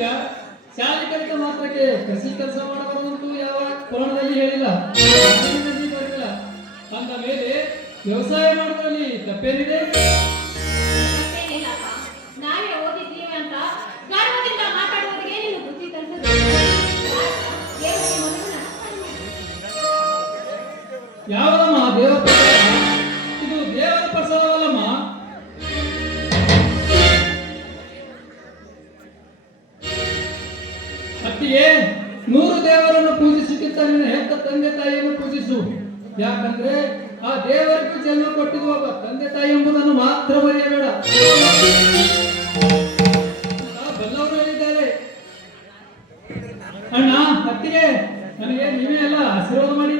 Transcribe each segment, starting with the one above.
ಅಂತ್ಯ ಶಾಲೆ ಕಲಿತ ಮಾತ್ರಕ್ಕೆ ಕೃಷಿ ಕೆಲಸ ಮಾಡಬಾರದಂತೂ ಯಾವ ಪುರಾಣದಲ್ಲಿ ಹೇಳಿಲ್ಲ, ಶಾಸನದಲ್ಲಿ ಬರಲಿಲ್ಲ. ಅಂದ ಮೇಲೆ ವ್ಯವಸಾಯ ಮಾಡುವಲ್ಲಿ ತಪ್ಪೇನಿದೆ? ತಪ್ಪೇನಿಲ್ಲಪ್ಪ. ನಾವೇ ಓದಿದ್ದೀವಿ ಅಂತ ಗರ್ವದಿಂದ ಮಾತಾಡುವುದಕ್ಕೆ ನೀನು ಬುದ್ಧಿ ಕಲಿಸಬೇಕು. ಯಾವದಮ್ಮ ದೇವರ ಪ್ರಸಾದ? ಇದು ದೇವರ ಪ್ರಸಾದವಲ್ಲಮ್ಮ. ಅತ್ತಿಗೆ 100 ದೇವರನ್ನು ಪೂಜಿಸುತ್ತಿದ್ದ ನಿನ್ನ ಹೆತ್ತ ತಂದೆ ತಾಯಿಯನ್ನು ಪೂಜಿಸು. ಯಾಕಂದ್ರೆ ಆ ದೇವರಿಗೂ ಜನ್ಮ ಕೊಟ್ಟಿರುವ ಒಬ್ಬ ತಂದೆ ತಾಯಿ ಎಂಬುದನ್ನು ಮಾತ್ರ ಮರೆಯಬೇಡ. ಬಲ್ಲವರು ಹೇಳಿದ್ದಾರೆ. ಅಣ್ಣ ಅತ್ತಿಗೆ, ನನಗೆ ನೀವೇ ಎಲ್ಲ ಆಶೀರ್ವಾದ ಮಾಡಿ.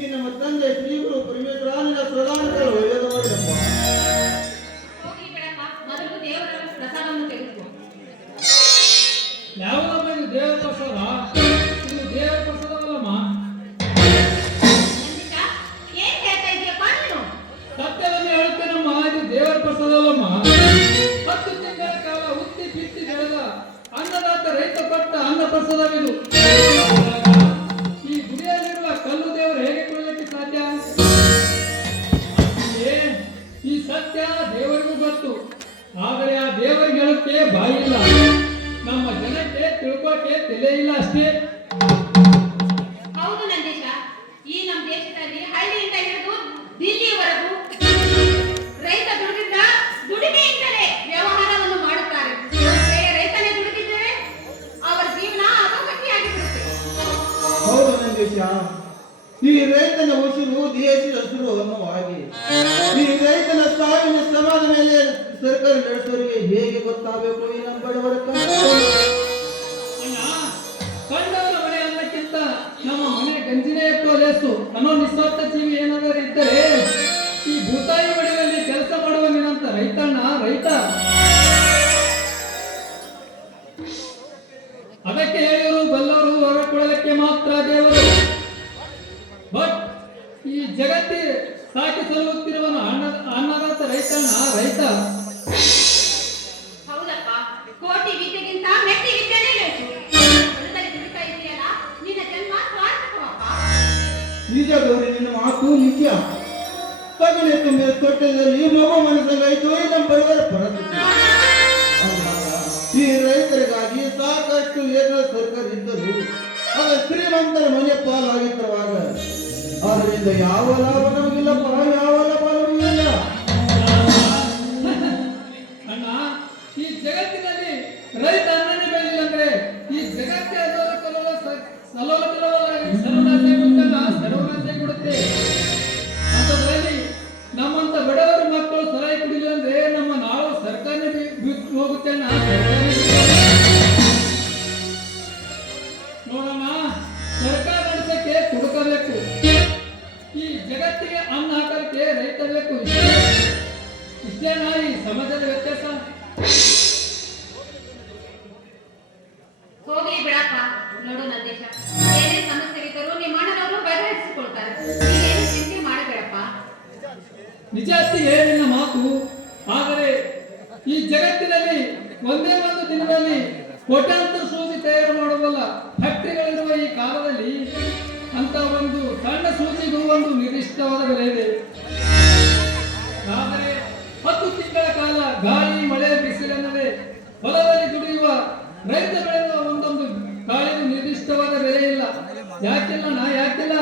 ಈ ನಮ್ಮ ತಂದೆ ಶ್ರೀ ಗುರು ಪರಮೇಶ್ವರನ ಪ್ರಧಾನಗಳು ಒಳ್ಳೆಯದು ಮಾಡಿದಪ್ಪ. ಹೋಗಿ ಬಿಡಪ್ಪ, ಮೊದಲು ದೇವರ ಪ್ರಸಾದವನ್ನು ತೆಗೆದುಕೋ. ಯಾವದಮ್ಮ ಇದು ದೇವರ ಪ್ರಸಾದ? ಇದು ದೇವರ ಪ್ರಸಾದವಲ್ಲಮ್ಮ. ನಂದಿತ, ಏನ್ ಹೇಳ್ತಾ ಇದೀಯಪ್ಪ ನೀನು? ಸತ್ಯವನ್ನು ಹೇಳುತ್ತೇನಮ್ಮ, ಇದು ದೇವರ ಪ್ರಸಾದವಲ್ಲಮ್ಮ. 10 ತಿಂಗಳ ಕಾಲ ಉತ್ತಿ ಬಿತ್ತಿ ಬೆಳೆದ ಅನ್ನದಾತ ರೈತ ಕೊಟ್ಟ ಅನ್ನ ಪ್ರಸಾದವಿದು. ಈ ಗುಡಿಯಲ್ಲಿರುವ ಕಲ್ಲು ದೇವರು ಹೇಗೆ ಕೊಡಲಿಕ್ಕೆ ಸಾಧ್ಯ? ಈ ಸತ್ಯ ದೇವರಿಗೂ ಗೊತ್ತು, ಆದರೆ ಆ ದೇವರಿಗೆ ಹೇಳಕ್ಕೆ ಬಾಯಿಲ್ಲ. ನಮ್ಮ ಜನಕ್ಕೆ ತಿಳ್ಕೊಳಕ್ಕೆ ತಲೆ ಇಲ್ಲ ಅಷ್ಟೇ. ಹೌದು ನಂದೀಶ, ಈ ನಮ್ಮ ದೇಶದಲ್ಲಿ ಹಳ್ಳಿಯಿಂದ ಹಿಡಿದು ದಿಲ್ಲಿಯವರೆಗೂ ರೈತ ದುಡಿಮೆಯಿಂದಲೇ ವ್ಯವಹಾರವನ್ನು ಮಾಡುತ್ತಾರೆ. ರೈತನೇ ದುಡಿದಿದ್ದರೆ ಅವರ ಜೀವನ ಅಧೋಗತಿಯಾಗಿಬಿಡುತ್ತೆ. ಹೌದು ನಂದೀಶ, ಈ ರೈತನ ಉಸಿರು ದೇಶದ ಹಸಿರು ಅನ್ನುವ ಹಾಗೆ ಈ ರೈತನ ಸಾವಿನ ಶ್ರಮದ ಮೇಲೆ ಸರ್ಕಾರ ನಡೆಸೋರಿಗೆ ಹೇಗೆ ಗೊತ್ತಾಗಬೇಕು ಈ ನಮ್ಮ ಬಡವರ ಕಂಡವರ ಮನೆ ಅನ್ನಕ್ಕಿಂತ ನಮ್ಮ ಮನೆ ಗಂಜಿನೇ ಎಷ್ಟೋ ಲೇಸು ಅನ್ನೋ ನಿಸ್ವಾರ್ಥ ಜೀವಿ ಏನಾದರೂ ಇದ್ದರೆ ಈ ಭೂತಾಯಿ ಮಡಿಯಲ್ಲಿ ಕೆಲಸ ಮಾಡುವ ನಿನ್ನಂತ ರೈತಣ್ಣ ರೈತ. ಅದಕ್ಕೆ ಹೇಳಿರು ಬಲ್ಲವರು ಹೊರಕೊಡಲಿಕ್ಕೆ ಮಾತ್ರ ದೇವರು. ಬಟ್ ಈ ಜಗತ್ತಿ ಸಾಕಿ ಸಲ್ಲುತ್ತಿರುವನು ಅನ್ನದಾತ ರೈತಣ್ಣ ರೈತ. ಹೌದಪ್ಪ, ಕೋಟಿ ವಿದ್ಯೆಗಿಂತ ಮೆಟ್ಟಿ ವಿದ್ಯೆನೇ ಬೇಕು. ಹೊಲದಲ್ಲಿ ದುಡಿತಾ ಇದೆಯಲ್ಲ, ನಿನ್ನ ಜನ್ಮ ಸಾರ್ಥಕವಪ್ಪ. ನಿಜ ಗೌರಿ, ನಿನ್ನ ಮಾತು ನಿಜ. ತಗಣೆ ತುಂಬಿದ ತೊಟ್ಟದಲ್ಲಿ ಮಗು ಮನಸ್ಸಾಗಾಯ್ತು ಈ ನಮ್ಮ ಬಡವರ ಪರಿಸ್ಥಿತಿ. ಈ ರೈತರಿಗಾಗಿ ಸಾಕಷ್ಟು ಏನೋ ಸರ್ಕಾರ ಇದ್ದರೂ ಆಗ ಶ್ರೀಮಂತರ ಮನೆ ಪಾಲಾಗಿರುವಾಗ ಅದರಿಂದ ಯಾವ ಲಾಭ ನಮಗಿಲ್ಲಪ್ಪ, ಯಾವ ಲಾಭ ನಮಗಿಲ್ಲ. ಅಣ್ಣ, ಈ ಜಗತ್ತಿನಲ್ಲಿ ರೈತ ಅನ್ನನೇ ಬೆಳೆದಿಲ್ಲ ಅಂದ್ರೆ ಈ ಜಗತ್ತೇ ಸರ್ವನಾಶ ಕೊಡುತ್ತೆ. ಅಂತದ್ರಲ್ಲಿ ನಮ್ಮಂತ ಬಡವರ ಮಕ್ಕಳು ಸಲಹೆ ಕುಡಿಲಿಲ್ಲ ಅಂದ್ರೆ ನಮ್ಮ ನಾಳು ಸರ್ಕಾರನೇ ಬಿಟ್ಟು ಹೋಗುತ್ತೆ. ನೋಡೋಣ, ಸರ್ಕಾರ ನಡೆಸಕ್ಕೆ ಕುಡುಕಬೇಕು, ಈ ಜಗತ್ತಿಗೆ ಅನ್ನ ಹಾಕಲಿಕ್ಕೆ ರೈತ ಬೇಕು. ಇಷ್ಟೇನಾ ಈ ಸಮಾಜದ ವ್ಯತ್ಯಾಸ? ಹೋಗಿ ಬಿಡಪ್ಪ. ನೋಡು ನಂದೇಶ, ಏನೇ ಸಮಸ್ಯೆ ಇದ್ದರೂ ನಿಮ್ಮ ಅಣ್ಣನವರು ಬಗೆಹರಿಸಿಕೊಳ್ತಾರೆ. ನೀನೇನು ಚಿಂತೆ ಮಾಡಬೇಡಪ್ಪ. ನಿಜ ಅತ್ತಿಗೆ ನಿನ್ನ ಮಾತು, ಆದರೆ ಈ ಜಗತ್ತಿನಲ್ಲಿ ಒಂದೇ ಒಂದು ದಿನದಲ್ಲಿ ಕೋಟ್ಯಾಂತರ ಸೂಜಿ ತಯಾರು ಮಾಡಬಲ್ಲ ಫ್ಯಾಕ್ಟರಿಗಳಿರುವ ಈ ಕಾಲದಲ್ಲಿ ಅಂತ ಒಂದು ಸಣ್ಣ ಸೂಜಿಗೂ ಒಂದು ನಿರ್ದಿಷ್ಟವಾದ ಬೆಲೆ ಇದೆ. ಆದರೆ 10 ತಿಂಗಳ ಕಾಲ ಗಾಳಿ ಮಳೆ ಬಿಸಿಲೆನ್ನದೆ ಹೊಲದಲ್ಲಿ ದುಡಿಯುವ ರೈತ ಬೆಳೆಯುವ ಒಂದೊಂದು ಗಾಳಿಗೂ ನಿರ್ದಿಷ್ಟವಾದ ಬೆಲೆ ಇಲ್ಲ. ಯಾಕಿಲ್ಲ ಯಾಕಿಲ್ಲ?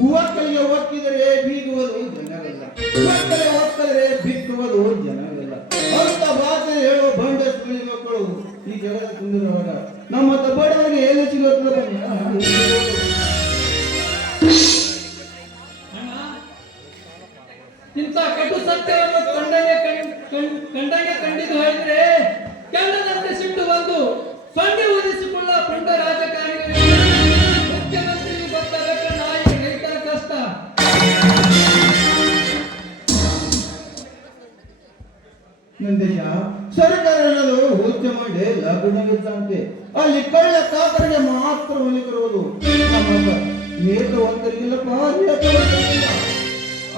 ಹೂವಕ್ಕಲಿಗೆ ಒಕ್ಕಿದರೆ ಬೀಗುವುದು ಜನವಿಲ್ಲ, ಮಕ್ಕಳೇ ಒಕ್ಕದರೆ ಬಿಕ್ಕುವುದು ಜನವಿಲ್ಲ ಅಂತ ಭಾಷೆ ಹೇಳುವ ಬಂಡ ಸುಳಿ ಮಕ್ಕಳು ಈ ಜಗದ ತುಂಬಿರುವಾಗ ನಮ್ಮ ಬಡವರಿಗೆ ಏನು ಸಿಗುತ್ತದೆ? ಇಂಥ ಕಟು ಸತ್ಯವನ್ನು ಕಂಡಂಗೆ ಕಂಡಿದ್ದು ಹೇಳಿದ್ರೆ ಕೆಂಡದಂತೆ ಸಿಟ್ಟು ಬಂದು ಸೊಂಡೆ ಊದಿಸಿಕೊಳ್ಳ ಪುಂಡ ರಾಜಕಾರಣಿಗಳಿಗೆ ಮುಖ್ಯಮಂತ್ರಿ ಗೊತ್ತಾಗಕ್ಕ ನಾಯಿ ರೈತರ ಕಷ್ಟ. ನಂದೇಶ, ಸರ್ಕಾರ ಅನ್ನೋದು ಹುಚ್ಚ ಮಾಡಿ ಲಗ್ನವಿದ್ದಂತೆ ಅಲ್ಲಿ ಕಳ್ಳ ಕಾಕರಿಗೆ ಮಾತ್ರ ಒಲಿಗಿರುವುದು. ನಮ್ಮ ನೇತ ಒಂದರಿಗಿಲ್ಲಪ್ಪ, ನೇತ ಒಂದರಿಗಿಲ್ಲ.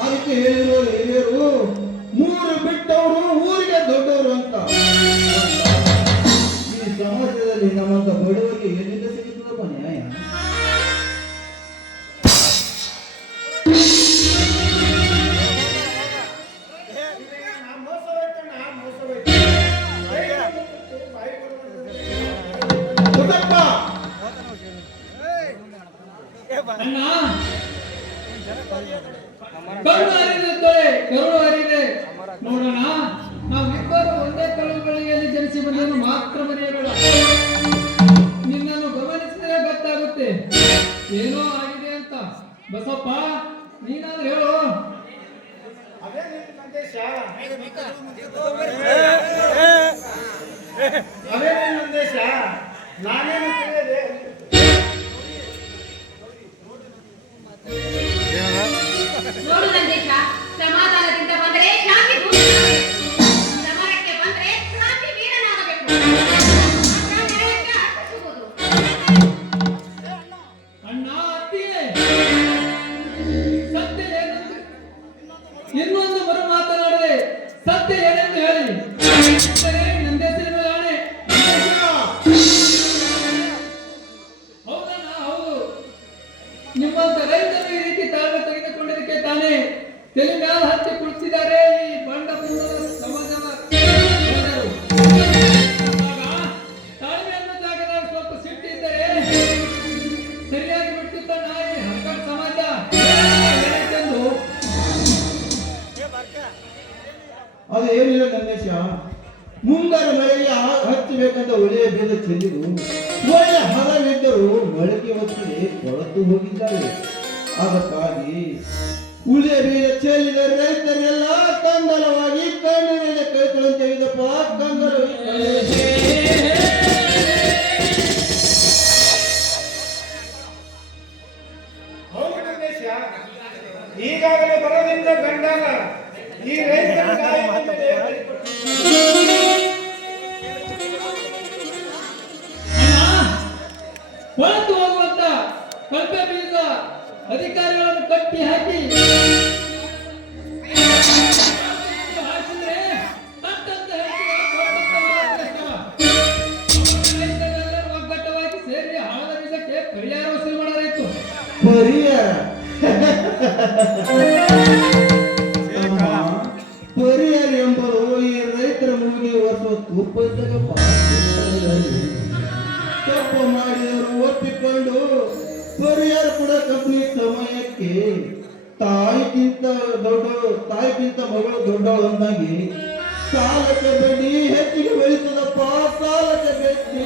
ಅದಕ್ಕೆ ಅದಕ್ಕೆ ಹೇಳಿರೋ ಹಿರಿಯರು ಮೂರು ಬಿಟ್ಟವರು ಊರಿಗೆ ದೊಡ್ಡವರು ಅಂತ. ಈ ಸಮಾಜದಲ್ಲಿ ನಮ್ಮಂತ ಬಡವರಿಗೆ ಎಲ್ಲಿಂದ ಸಿಗುತ್ತದಪ್ಪ ನ್ಯಾಯ? ಗೊತ್ತಪ್ಪ? ಅಣ್ಣ ಕರುಳು ಹರಿಯುತ್ತದೆ, ಕರುಳು ಹರಿದೆ ನೋಡೋಣ. ನಾವಿಬ್ಬರು ಒಂದೇ ಕರುಳುಗಳಿಗೆಯಲ್ಲಿ ಜನಿಸಿ ಬಂದನ್ನು ಮಾತ್ರ ಮರೆಯಬೇಡ. ನಿನ್ನನ್ನು ಗಮನಿಸಿದರೆ ಗೊತ್ತಾಗುತ್ತೆ ಏನೋ ಆಗಿದೆ ಅಂತ. ಬಸಪ್ಪ, ನೀನಾದ್ರೂ ಹೇಳು. ಅದೇ ನಿನ್ನ ಸಂದೇಶ, ನಾನೇನು ತಿಳಿಯದೆ. ನೋಡು ನಂದೇಶ, ಸಮಾಧಾನದಿಂದ ಬಂದರೆ ಶಾಂತಿ ದೂರವಾಗಬೇಕು. ಸಮರಕ್ಕೆ ಬಂದರೆ ಕ್ರಾಂತಿ ವೀರನಾಗಬೇಕು. ಆಗ ನ್ಯಾಯಕ್ಕೆ ಅರ್ಪಿಸುವುದು. ಅಣ್ಣ, ಅತ್ತಿಗೆ, ಸತ್ಯ ಏನೆಂದು ಇನ್ನೊಂದು ಮರು ಮಾತನಾಡದೆ ಸತ್ಯ ಏನೆಂದು ಹೇಳಿ. ನಂದೇಶನ ಆಣೆ. ಹೌದಣ್ಣ, ಹೌದು. ನಿಮ್ಮಂತ ರೈತರು ಈ ರೀತಿ ತಾಳ್ಮೆ ತೆಗೆದುಕೊಂಡಿದ್ದಕ್ಕೆ ತಾನೇ ತಲೆ ಮ್ಯಾಲ ಹತ್ತಿ ಕುಳಿತಿದ್ದಾರೆ ಈ ಬಂಡ ಪೂರ್ಣದ ಸಮಾಜದ ಜನರು. ಆಗ ತಾಳ್ಮೆ ಅನ್ನೋ ಜಾಗದಾಗ ಸ್ವಲ್ಪ ಸಿಟ್ಟಿದ್ದರೆ ಸರಿಯಾಗಿ ಬಿಡ್ತಿತ್ತಣ್ಣ ಈ ಹಕ್ಕಳ ಸಮಾಜ ಏನೆಂದು. ಅದು ಏನಿಲ್ಲ ಗಣೇಶ, ಮುಂಗಾರು ಮಳೆಗೆ ಹಚ್ಚಬೇಕಂತ ಒಳ್ಳೆಯ ಬೀಜ ಚೆಲ್ಲಿದು ಒಳ್ಳೆ ಹದವಿದ್ದರೂ ಮೊಳಕೆ ಹೊತ್ತಿಗೆ ಕೊಳತು ಹೋಗಿದ್ದಾರೆ. ಅದಕ್ಕಾಗಿ ಉಳಿಯ ಬೀಜ ಚೆಲ್ಲಿದ ರೈತರೆಲ್ಲ ಕಂಗಲವಾಗಿ ಕಣ್ಣಿನಲ್ಲಿ ಕೈತಳು ತೆಗೆದಪ್ಪ. ಹೌದು ಸಂದೇಶ, ಈಗಾಗಲೇ ಬರೋದಿಂದ ಗಂಡಾಗ ಈ ರೈತರ ಗಾಯದ ಮೇಲೆ ಹೊರತು ಹೋಗುವಂತ ಕಲ್ಪೆ ಬೀಜ ಅಧಿಕಾರಿಗಳನ್ನು ಕಟ್ಟಿ ಹಾಕಿ ಹಾಕಿದ್ರೆ ತಟ್ಟಂತ ಒಗ್ಗಟ್ಟವಾಗಿ ಸೇರಿ ಹಾಳದ ಬೀಜಕ್ಕೆ ಪರಿಹಾರ ವಸೂಲಿ ಮಾಡಲಾಯಿತು. ಪರಿಹಾರ ಪರಿಹಾರ ಎಂಬುದು ಈ ರೈತರ ಮೂಗಿಗೆ ಒರೆಸುವ ತುಪ್ಪ ಇದ್ದಾಗ ತಪ್ಪು ಮಾಡಿದವರು ಒಪ್ಪಿಕೊಂಡು ಪರಿಹಾರ ಕೂಡ ಕಂಪನಿ ಸಮಯಕ್ಕೆ ತಾಯಿಗಿಂತ ಮಗಳು ದೊಡ್ಡವಳು ಅಂದಾಗಿ ಸಾಲಕ್ಕೆ ಬಡ್ಡಿ ಹೆಚ್ಚಿಗೆ ಬೆಳೀತದಪ್ಪ. ಸಾಲಕ್ಕೆ ಬಡ್ಡಿ